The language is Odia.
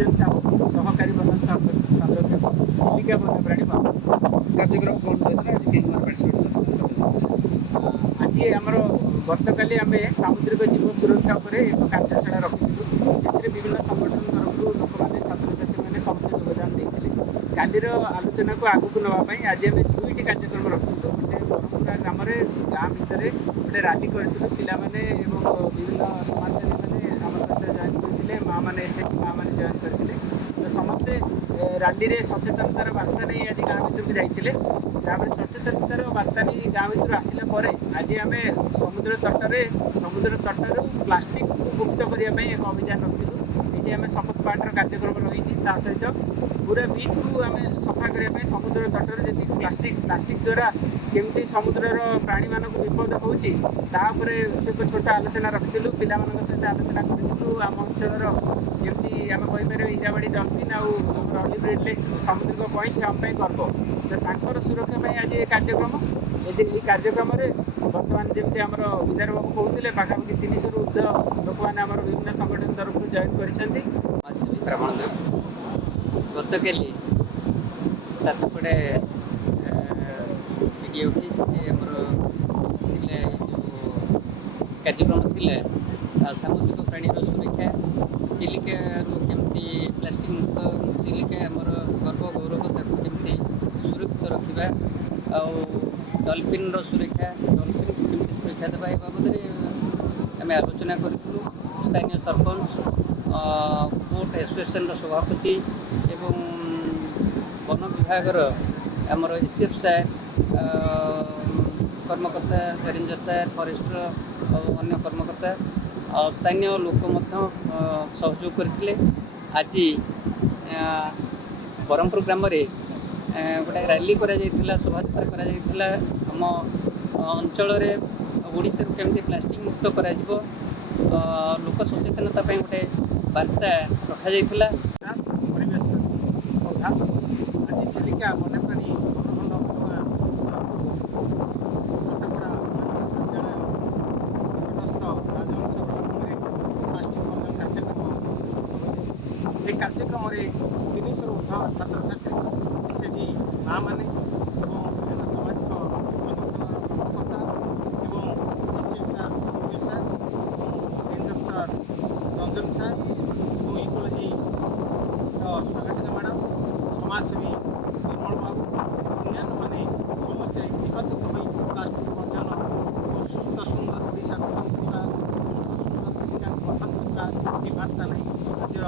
ରଞ୍ଜନ ସାହୁ, ସହକାରୀ ବନ ସଂରକ୍ଷକ, ଚିଲିକା ବନ୍ୟପ୍ରାଣୀ ମହୋତ୍ସବ। କାର୍ଯ୍ୟକ୍ରମ କ'ଣ ରହିଥିଲା ଆଜି କେଉଁ ପାର୍ଟିସିପେଟ୍ ଆଜି ଆମର ଗତକାଲି ଆମେ ସାମୁଦ୍ରିକ ଜୀବ ସୁରକ୍ଷା ଉପରେ ଏକ କାର୍ଯ୍ୟଶାଳା ରଖିଥିଲୁ, ସେଥିରେ ବିଭିନ୍ନ ସଂଗଠନ ତରଫରୁ ଲୋକମାନେ ଛାତ୍ରଛାତ୍ରୀମାନେ ସମସ୍ତେ ଯୋଗଦାନ ଦେଇଥିଲେ। କାଲିର ଆଲୋଚନାକୁ ଆଗକୁ ନେବା ପାଇଁ ଆଜି ଆମେ ଦୁଇଟି କାର୍ଯ୍ୟକ୍ରମ ରଖିଥିଲୁ। ଗୋଟେ ବ୍ରହ୍ମପୁରା ଗ୍ରାମରେ ଗାଁ ଭିତରେ ଗୋଟେ ରାଲି କରିଥିଲୁ, ପିଲାମାନେ ଏବଂ ବିଭିନ୍ନ ସମାଜସେବୀମାନେ ଆମ ସହିତ ଜଏନ୍ କରିଥିଲେ, ମାଆମାନେ ଏସ୍ଏଚଜି ମାଆମାନେ ଜଏନ୍ କରିଥିଲେ। ତ ସମସ୍ତେ ରାଲିରେ ସଚେତନତାର ବାର୍ତ୍ତା ନେଇ ଆଜି ଗାଁ ଭିତରକୁ ଯାଇଥିଲେ। ତାପରେ ସଚେତନତାର ବାର୍ତ୍ତା ନେଇ ଗାଁ ଭିତରୁ ଆସିଲା ପରେ ଆଜି ଆମେ ସମୁଦ୍ର ତଟରୁ ପ୍ଲାଷ୍ଟିକକୁ ମୁକ୍ତ କରିବା ପାଇଁ ଏକ ଅଭିଯାନ ରଖିଥିଲୁ। ଏଠି ଆମେ ଶପଥ ପାଠର କାର୍ଯ୍ୟକ୍ରମ ରହିଛି, ତା ସହିତ ପୁରା ବିଚ୍କୁ ଆମେ ସଫା କରିବା ପାଇଁ ସମୁଦ୍ର ତଟରେ ଯେତିକି ପ୍ଲାଷ୍ଟିକ ଦ୍ୱାରା କେମିତି ସମୁଦ୍ରର ପ୍ରାଣୀମାନଙ୍କୁ ବିପଦ ହେଉଛି ତା ଉପରେ ଏକ ଛୋଟ ଆଲୋଚନା ରଖିଥିଲୁ। ପିଲାମାନଙ୍କ ସହିତ ଆଲୋଚନା କରିଥିଲୁ। ଆମ ଅଞ୍ଚଳର ଯେମିତି ଆମେ କହିପାରିବା ଇରାବାଡ଼ି ଡଲଫିନ୍ ଆଉ ଆମର ଅଲିଭ୍ ରିଡଲେ ସାମୁଦ୍ରିକ କଇଁଛ ଆମ ପାଇଁ ଗର୍ବ, ତ ତାଙ୍କର ସୁରକ୍ଷା ପାଇଁ ଆଜି ଏ କାର୍ଯ୍ୟକ୍ରମ। ଏହି କାର୍ଯ୍ୟକ୍ରମରେ ବର୍ତ୍ତମାନ ଯେମିତି ଆମର ବିଧାନ ବାବୁ କହୁଥିଲେ ପାଖାପାଖି 300ରୁ ଉର୍ଦ୍ଧ୍ୱ ଲୋକମାନେ ଆମର ବିଭିନ୍ନ ସଂଗଠନ ତରଫରୁ ଜଏନ୍ କରିଛନ୍ତି। ବ୍ରାହ୍ମଣଦେବ ଗତକାଲି ସାତପଡ଼େ ସିଡି ଅଫିସ୍ ଆମର ଥିଲେ ଯେଉଁ କାର୍ଯ୍ୟକ୍ରମ ଥିଲା ସାମୁଦ୍ରିକ ପ୍ରାଣୀର ସୁରକ୍ଷା, ଚିଲିକାରୁ କେମିତି ପ୍ଲାଷ୍ଟିକ୍ ମୁକ୍ତ, ଚିଲିକା ଆମର ଗର୍ବ ଗୌରବ, ତାକୁ କେମିତି ସୁରକ୍ଷିତ ରଖିବା, ଆଉ ଡଲଫିନ୍ର ସୁରକ୍ଷା, ଡଲଫିନ୍କୁ କେମିତି ସୁରକ୍ଷା ଦେବା, ଏ ବାବଦରେ ଆମେ ଆଲୋଚନା କରିଥିଲୁ। ସ୍ଥାନୀୟ ସରପଞ୍ଚ, ବୋଟ୍ ଆସୋସିଏସନ୍ର ସଭାପତି ଏବଂ ବନ ବିଭାଗର ଆମର ଏସ୍ଏଫ୍ ସାର୍, କର୍ମକର୍ତ୍ତା, ରେଞ୍ଜର ସାର୍, ଫରେଷ୍ଟର ଆଉ ଅନ୍ୟ କର୍ମକର୍ତ୍ତା ଆଉ ସ୍ଥାନୀୟ ଲୋକ ମଧ୍ୟ ସହଯୋଗ କରିଥିଲେ। ଆଜି ବ୍ରହ୍ମପୁର ଗ୍ରାମରେ ଗୋଟେ ରାଲି କରାଯାଇଥିଲା, ଶୋଭାଯାତ୍ରା କରାଯାଇଥିଲା। ଆମ ଅଞ୍ଚଳରେ ଓଡ଼ିଶାରୁ କେମିତି ପ୍ଲାଷ୍ଟିକ୍ ମୁକ୍ତ କରାଯିବ, ଲୋକ ସଚେତନତା ପାଇଁ ଗୋଟେ ବାର୍ତ୍ତା ରଖାଯାଇଥିଲା। ପରିବେଶ ଆଜି ଚିଲିକା ବନ୍ୟପ୍ରାଣୀ ସଂରକ୍ଷଣ ଅଥବା ସାତପଡ଼ା କାର୍ଯ୍ୟାଳୟ ନିକଟସ୍ଥ ରାଜହଂସ ବେଳାଭୂମିରେ ପ୍ଲାଷ୍ଟିକ୍ ବର୍ଜନ କାର୍ଯ୍ୟକ୍ରମ ହୋଇଛି। ଏହି କାର୍ଯ୍ୟକ୍ରମରେ 300ରୁ ଉର୍ଦ୍ଧ୍ୱ ଛାତ୍ରଛାତ୍ରୀ, ଏସ୍ଏଚ୍ଜି ମାଆମାନେ ଏବଂ ବିଭିନ୍ନ ସାମାଜିକ ସଂଗଠନର କର୍ମକର୍ତ୍ତା ଏବଂ ଏସ୍ଏଫ୍ ସାର୍, ପରିବେଶ ସାର୍ ଏବଂ ରେଞ୍ଜର ସାର୍ ରଞ୍ଜନ ସାର୍ ଏବଂ ଇକୋଲୋଜିର ସାଗରିକା ମ୍ୟାଡ଼ାମ୍, ସମାଜସେବୀ ନିର୍ମଳ ବାବୁ, ଅନ୍ୟାନ୍ୟମାନେ ସମସ୍ତେ ଏକତ୍ରିତ ହୋଇ ପ୍ଲାଷ୍ଟିକ୍ ବର୍ଜନ ଓ ସୁସ୍ଥ ସୁନ୍ଦର ଓଡ଼ିଶା ଗଠନ କରିବା, ସୁସ୍ଥ ସୁନ୍ଦର ଚିଲିକାକୁ ଗଠନ କରିବା, ଏହି ବାର୍ତ୍ତା ନେଇ ଆଜିର